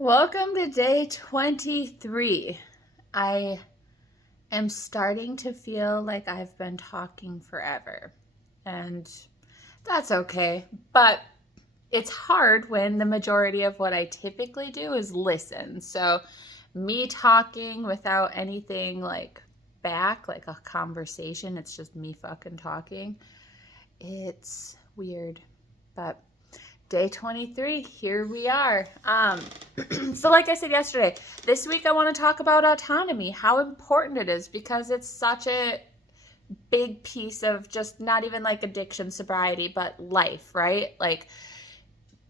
Welcome to day 23. I am starting to feel like I've been talking forever, and that's okay. But it's hard when the majority of what I typically do is listen. So, me talking without anything like back, like a conversation, it's just me fucking talking. It's weird, but day 23, here we are. So like I said yesterday, this week I want to talk about autonomy, how important it is, because it's such a big piece of just not even like addiction, sobriety, but life, right? Like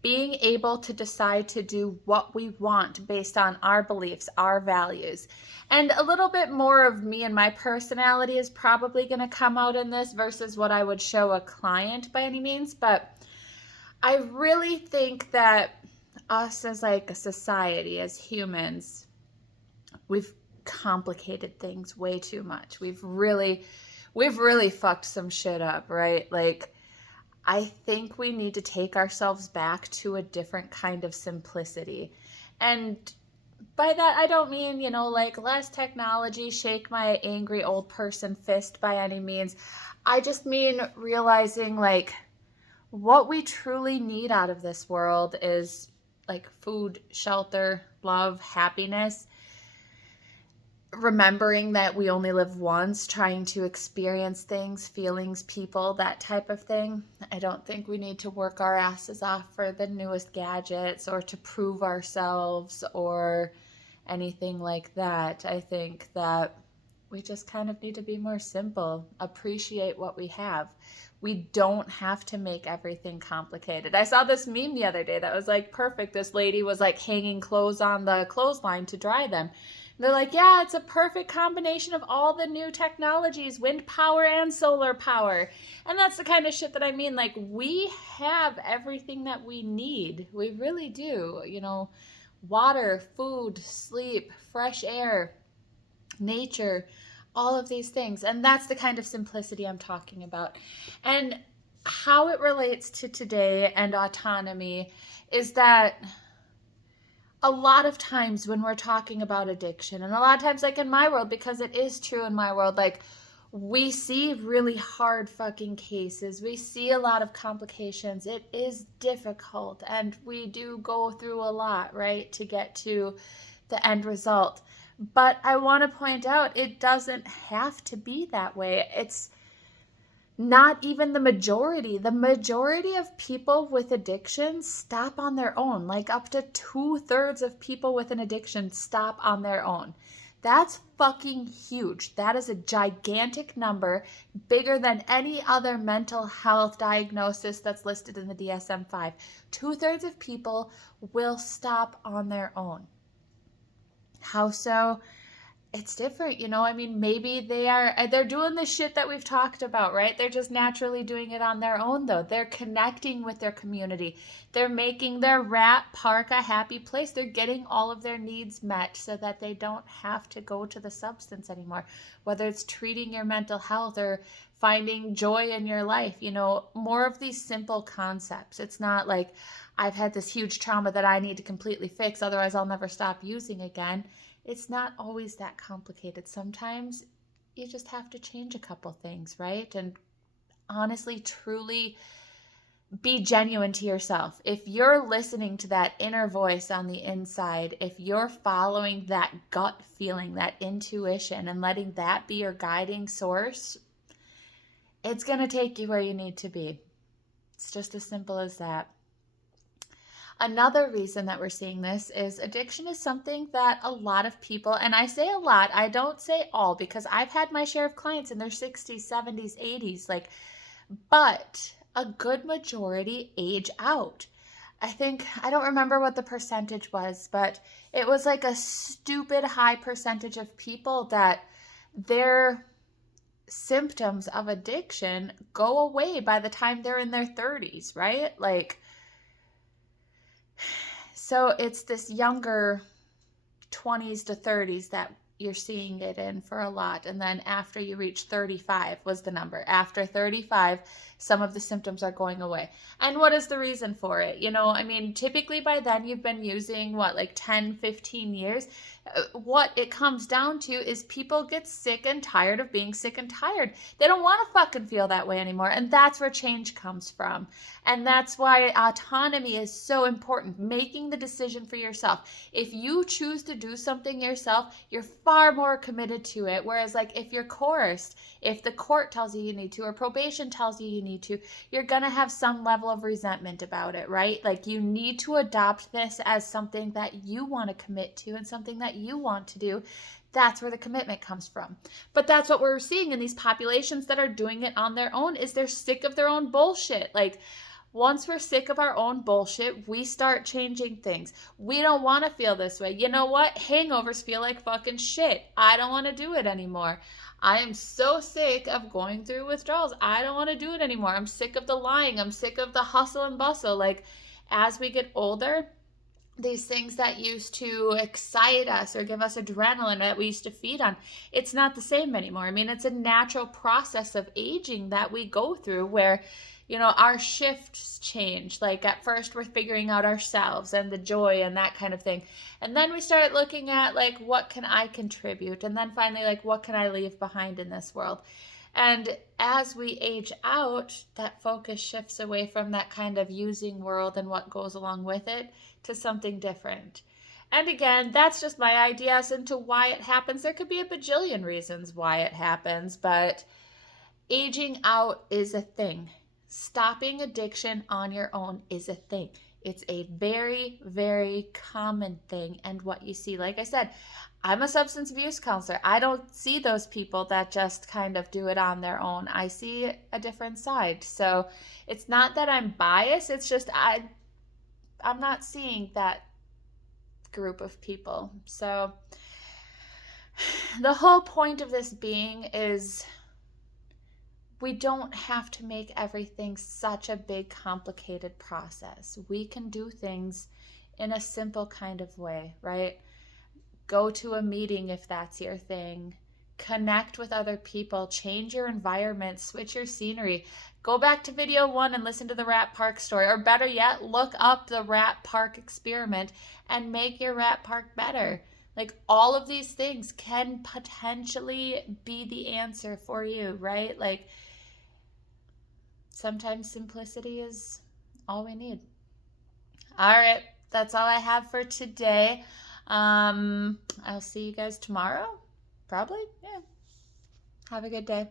being able to decide to do what we want based on our beliefs, our values. And a little bit more of me and my personality is probably going to come out in this versus what I would show a client by any means, but I really think that us as like a society, as humans, we've complicated things way too much. We've really fucked some shit up, right? Like I think we need to take ourselves back to a different kind of simplicity. And by that I don't mean, like less technology, shake my angry old person fist by any means. I just mean realizing like what we truly need out of this world is like food, shelter, love, happiness. Remembering that we only live once, trying to experience things, feelings, people, that type of thing. I don't think we need to work our asses off for the newest gadgets or to prove ourselves or anything like that. I think that we just kind of need to be more simple, appreciate what we have. We don't have to make everything complicated. I saw this meme the other day that was like perfect. This lady was like hanging clothes on the clothesline to dry them. And they're like, yeah, it's a perfect combination of all the new technologies, wind power and solar power. And that's the kind of shit that I mean. Like, we have everything that we need. We really do. Water, food, sleep, fresh air, nature, all of these things. And that's the kind of simplicity I'm talking about. And how it relates to today and autonomy is that a lot of times when we're talking about addiction, and a lot of times, like in my world, because it is true in my world, like we see really hard fucking cases. We see a lot of complications. It is difficult, and we do go through a lot, right, to get to the end result. But I want to point out it doesn't have to be that way. It's not even the majority. The majority of people with addictions stop on their own. Like up to 2/3 of people with an addiction stop on their own. That's fucking huge. That is a gigantic number, bigger than any other mental health diagnosis that's listed in the DSM 5. 2/3 of people will stop on their own. How so? It's different, I mean, maybe they're doing the shit that we've talked about, right? They're just naturally doing it on their own, though. They're connecting with their community. They're making their rat park a happy place. They're getting all of their needs met so that they don't have to go to the substance anymore. Whether it's treating your mental health or finding joy in your life, more of these simple concepts. It's not like I've had this huge trauma that I need to completely fix, otherwise I'll never stop using again. It's not always that complicated. Sometimes you just have to change a couple things, right? And honestly, truly be genuine to yourself. If you're listening to that inner voice on the inside, if you're following that gut feeling, that intuition, and letting that be your guiding source, it's going to take you where you need to be. It's just as simple as that. Another reason that we're seeing this is addiction is something that a lot of people, and I say a lot, I don't say all, because I've had my share of clients in their 60s, 70s, 80s, but a good majority age out. I don't remember what the percentage was, but it was like a stupid high percentage of people that their symptoms of addiction go away by the time they're in their 30s, right? So it's this younger 20s to 30s that, you're seeing it in for a lot. And then after you reach 35 was the number. After 35, some of the symptoms are going away. And what is the reason for it? I mean, typically by then you've been using what, like 10, 15 years. What it comes down to is people get sick and tired of being sick and tired. They don't want to fucking feel that way anymore. And that's where change comes from. And that's why autonomy is so important. Making the decision for yourself. If you choose to do something yourself, you're far more committed to it. Whereas, like, if you're coerced, if the court tells you need to, or probation tells you need to, you're going to have some level of resentment about it, right? Like, you need to adopt this as something that you want to commit to and something that you want to do. That's where the commitment comes from. But that's what we're seeing in these populations that are doing it on their own, is they're sick of their own bullshit. Like, once we're sick of our own bullshit, we start changing things. We don't want to feel this way. You know what? Hangovers feel like fucking shit. I don't want to do it anymore. I am so sick of going through withdrawals. I don't want to do it anymore. I'm sick of the lying. I'm sick of the hustle and bustle. Like, as we get older, these things that used to excite us or give us adrenaline that we used to feed on, it's not the same anymore. I mean, it's a natural process of aging that we go through where, our shifts change. Like, at first we're figuring out ourselves and the joy and that kind of thing. And then we start looking at, like, what can I contribute? And then finally, like, what can I leave behind in this world? And as we age out, that focus shifts away from that kind of using world and what goes along with it to something different. And again, that's just my ideas into why it happens. There could be a bajillion reasons why it happens, but aging out is a thing. Stopping addiction on your own is a thing. It's a very, very common thing. And what you see, like I said, I'm a substance abuse counselor. I don't see those people that just kind of do it on their own. I see a different side. So it's not that I'm biased. It's just I'm not seeing that group of people. So the whole point of this being is we don't have to make everything such a big, complicated process. We can do things in a simple kind of way, right? Go to a meeting if that's your thing. Connect with other people. Change your environment. Switch your scenery. Go back to video 1 and listen to the Rat Park story. Or better yet, look up the Rat Park experiment and make your Rat Park better. Like, all of these things can potentially be the answer for you, right? Like, sometimes simplicity is all we need. All right, that's all I have for today. I'll see you guys tomorrow. Probably. Yeah. Have a good day.